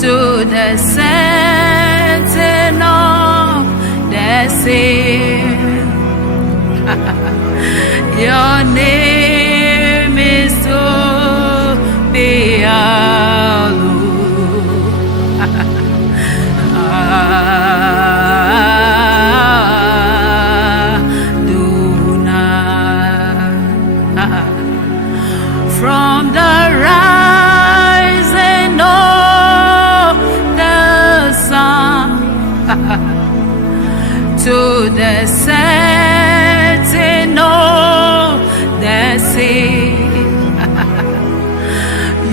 To the setting of the sea, your name is to be from the rising of the sun to the setting of the sea,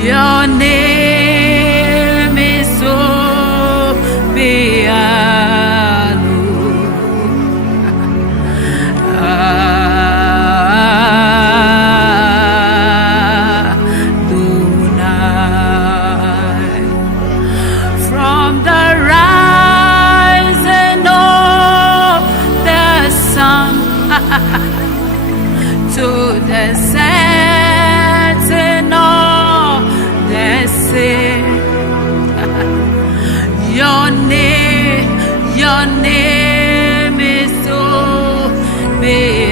your name is to be to the setting of the sea, your name is to be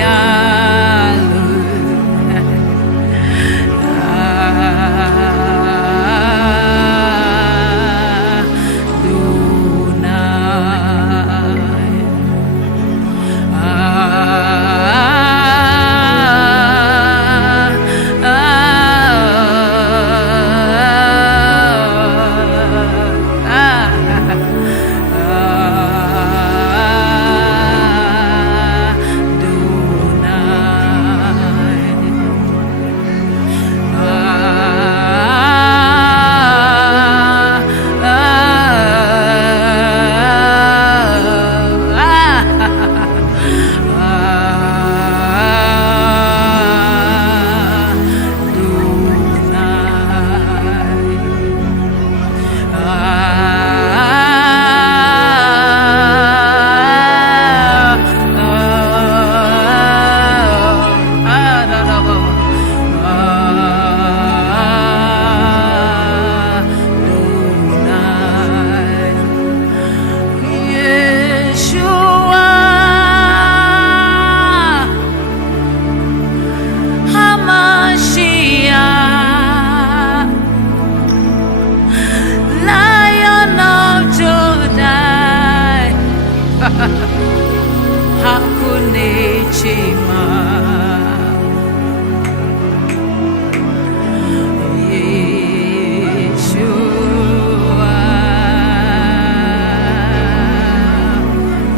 Hakunechima, Yeshua,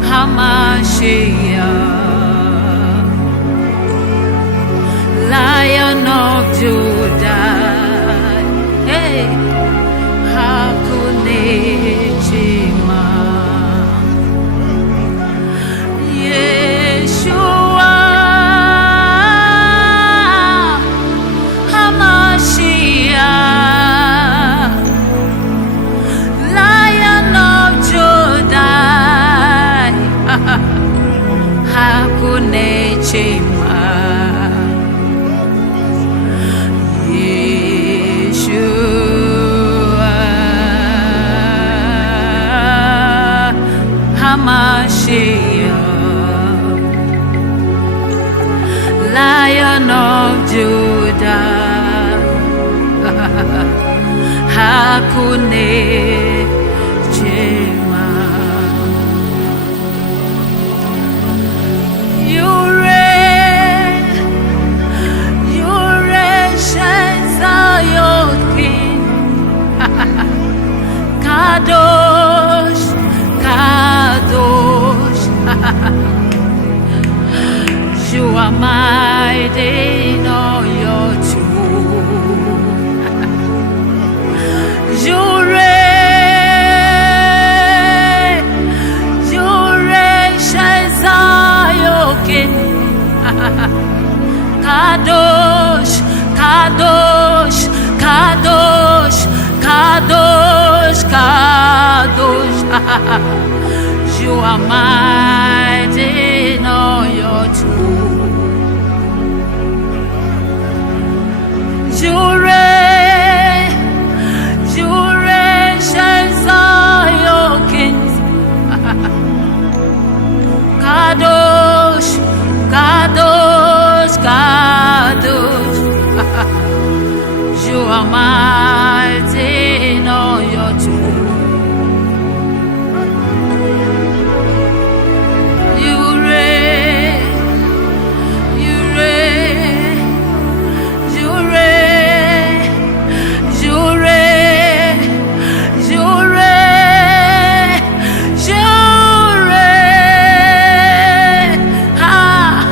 Hamashiach, Lion of Judah, hey, Hakunechima. Hakunechima, Yeshua, Hamashiach, Lion of Judah, Hakunechima. You reign, Zion King, Kadosh. You are mighty in all your truth. You reign, shines your king. Kadosh, Kadosh, Kadosh, Kadosh, Kadosh. You are mighty in all your truth. You reign, shines your kings. Kadosh, Kadosh, Kadosh. You are mighty in all your truth. You reign, you reign, you reign, you reign, you reign, you reign. Ah,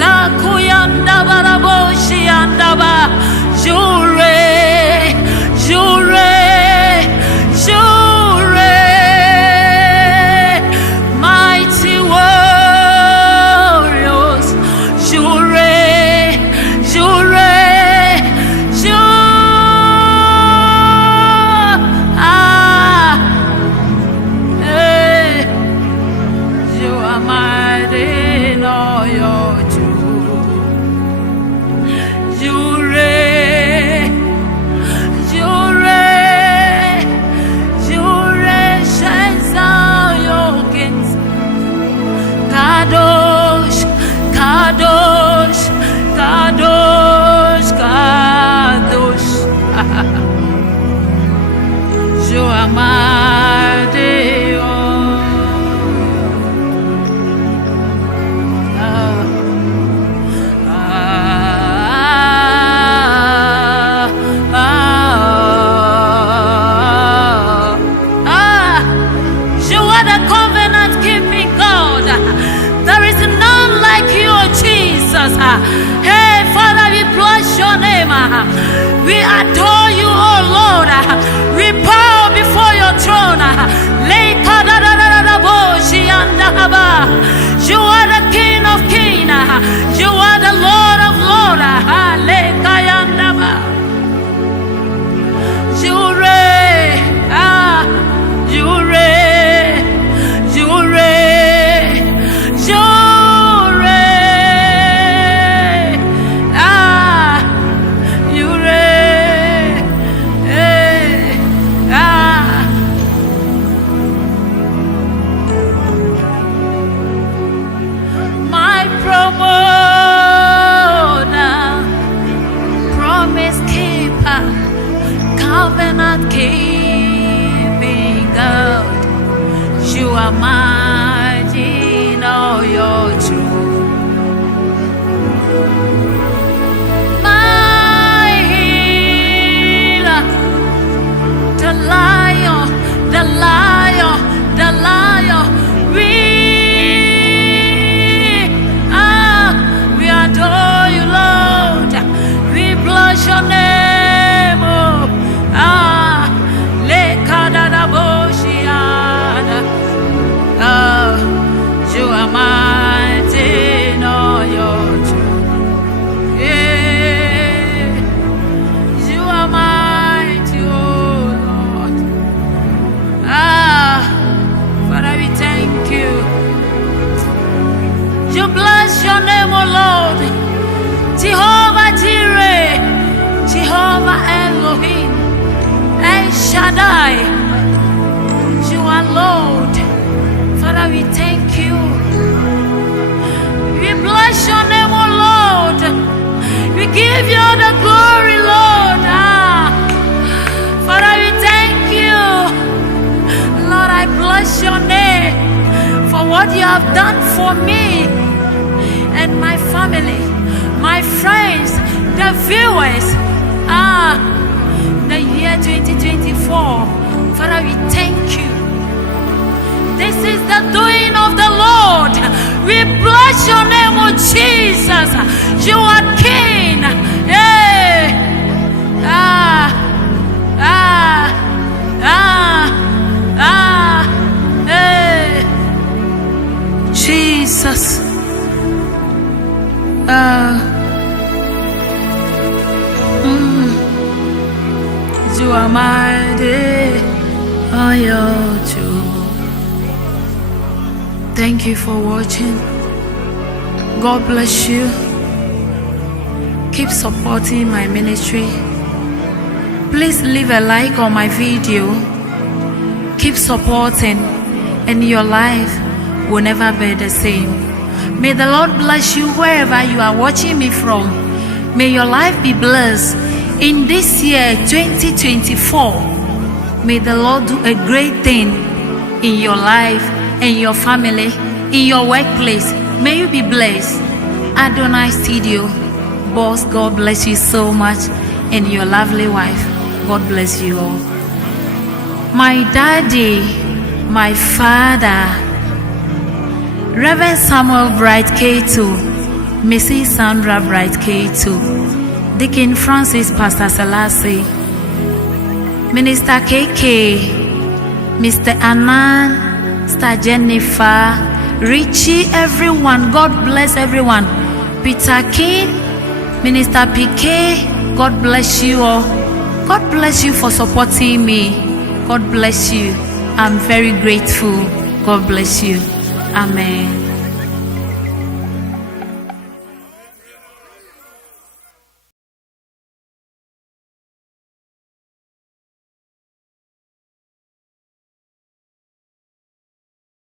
la kuyanda baraboshi andaba. You reign, you reign, you reign. Mighty warriors, you reign, you reign, you. Ah, hey, you are mighty in all your truth. You reign, you reign, you reign, shines out your kings. Kadosh, Kadosh, Kadosh, Kadosh. You are mighty. You are the covenant-keeping God. There is none like you, Jesus. Hey, Father, we bless your name. We adore you, oh Lord. We bow before your throne. You are the King of kings. You are the Lord of lords. You reign, you reign, you reign, you reign, you reign, my promoter, promise keeper, covenant keeping God. You are mighty in all your truth. My healer, the lion, the lion, the lion. We adore you, Lord. We bless your name. You are mighty in all your truth. Yeah, you are mighty, oh Lord. Father, we thank you. You bless your name, oh Lord. Jehovah Jireh, Jehovah Elohim, El Shaddai. You are Lord. Father, we thank you. We bless your name, oh Lord. We give you the glory, Lord. Father, we thank you. Lord, I bless your name for what you have done for me and my family, my friends, the viewers. The year 2024. Father, we thank you. This is the doing of the Lord. bless your name, oh Jesus. You are King. Hey. Hey. Jesus. You are mighty. Oh, you're true. Thank you for watching. God bless you. Keep supporting my ministry. Please leave a like on my video. Keep supporting, and your life will never be the same. May the Lord bless you wherever you are watching me from. May your life be blessed in this year 2024. May the Lord do a great thing in your life, in your family, in your workplace. May you be blessed. Adonai Studio, boss, God bless you so much, and your lovely wife. God bless you all. My daddy, my father, Reverend Samuel Bright K2, Mrs. Sandra Bright K2, Deacon Francis Pastor Selassie, Minister KK, Mr. Anan, Star Jennifer, Richie, everyone. God bless everyone. Peter King, Minister PK, God bless you all. God bless you for supporting me. God bless you. I'm very grateful. God bless you. Amen.